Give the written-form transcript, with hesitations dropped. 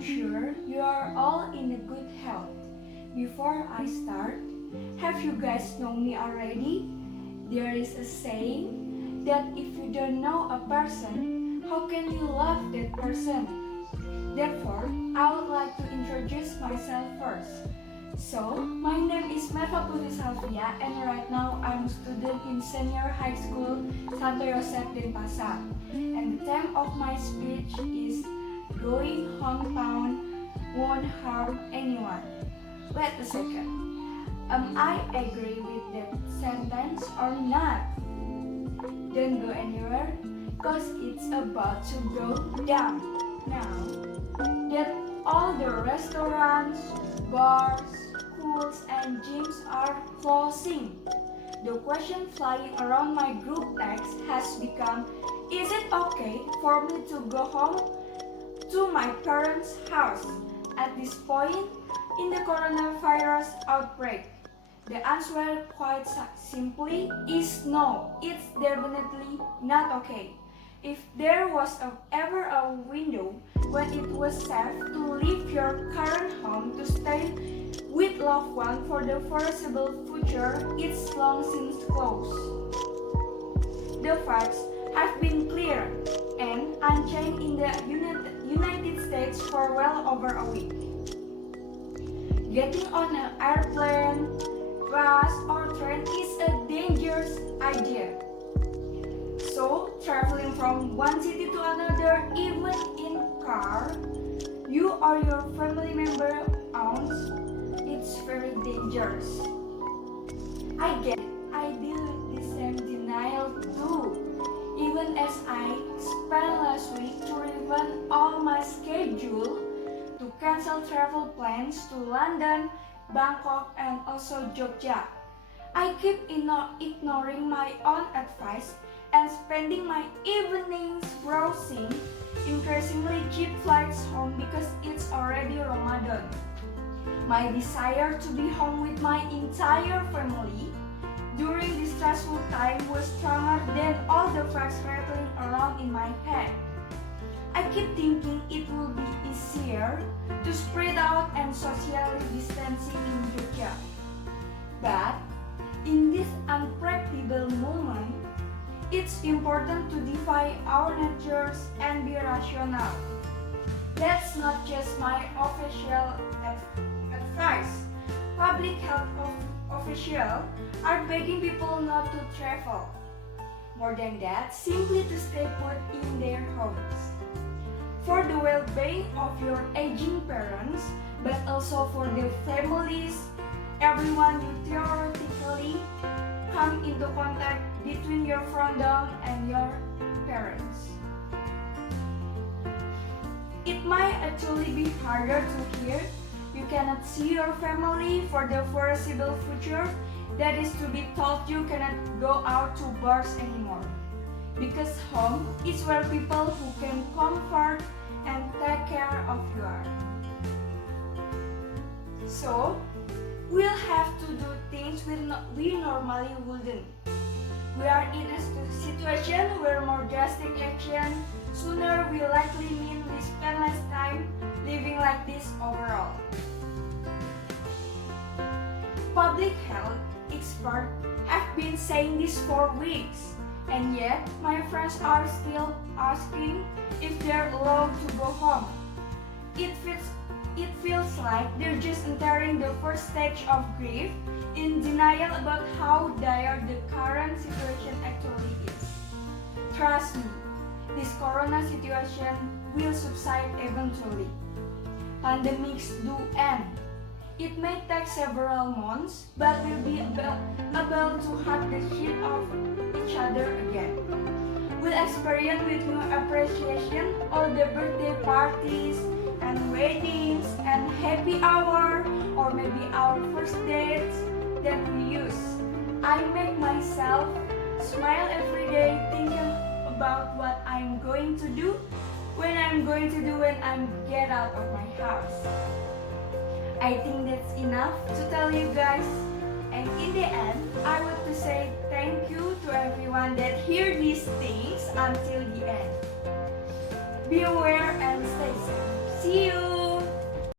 I'm sure you are all in a good health. Before I start, have you guys known me already? There is a saying that if you don't know a person, how can you love that person? Therefore, I would like to introduce myself first. So, my name is Merva Putri Salvia and right now I'm a student in senior high school Santo Yosef Denpasar. And the theme of my speech is going hometown won't harm anyone. Wait a second. Am I agree with that sentence or not? Don't go anywhere cause it's about to go down. Now that all the restaurants, bars, schools and gyms are closing, the question flying around my group text has become, is it okay for me to go home to my parents' house at this point in the coronavirus outbreak? The answer quite simply is no, it's definitely not okay. If there was ever a window when it was safe to leave your current home to stay with loved ones for the foreseeable future, it's long since closed. The facts have been clear and unchanged in the United States for well over a week. Getting on an airplane, bus or train is a dangerous idea. So, traveling from one city to another, even in car, you or your family member owns, it's very dangerous. I get it. I deal with the same denial too. Even as I spent last week to revamp all my schedule to cancel travel plans to London, Bangkok and also Jogja. I keep ignoring my own advice and spending my evenings browsing increasingly cheap flights home because it's already Ramadan. My desire to be home with my entire family during this stressful time was stronger than all the facts rattling around in my head. I keep thinking it will be easier to spread out and socially distancing in Jogja. But in this unpredictable moment, it's important to defy our natures and be rational. That's not just my official advice. Public health officials are begging people not to travel. More than that, simply to stay put in their homes. For the well-being of your aging parents, but also for their families, everyone you theoretically come into contact between your frontdown and your parents. It might actually be harder to hear. You cannot see your family for the foreseeable future. That is to be told you cannot go out to bars anymore. Because home is where people who can comfort and take care of you are. So, we'll have to do things we normally wouldn't. We are in a situation where more drastic action sooner will likely mean we spend less time living like this overall. Public health experts have been saying this for weeks, and yet my friends are still asking if they're allowed to go home. It feels like they're just entering the first stage of grief, in denial about how dire the current situation actually is. Trust me, this corona situation will subside eventually. Pandemics do end. It may take several months, but we'll be able to hug the shit of each other again. We'll experience with new appreciation all the birthday parties and weddings and happy hour or maybe our first dates that we use. I make myself smile every day thinking about what I'm going to do when I get out of my house. I think that's enough to tell you guys, and in the end, I want to say thank you to everyone that hear these things until the end. Be aware and stay safe. See you!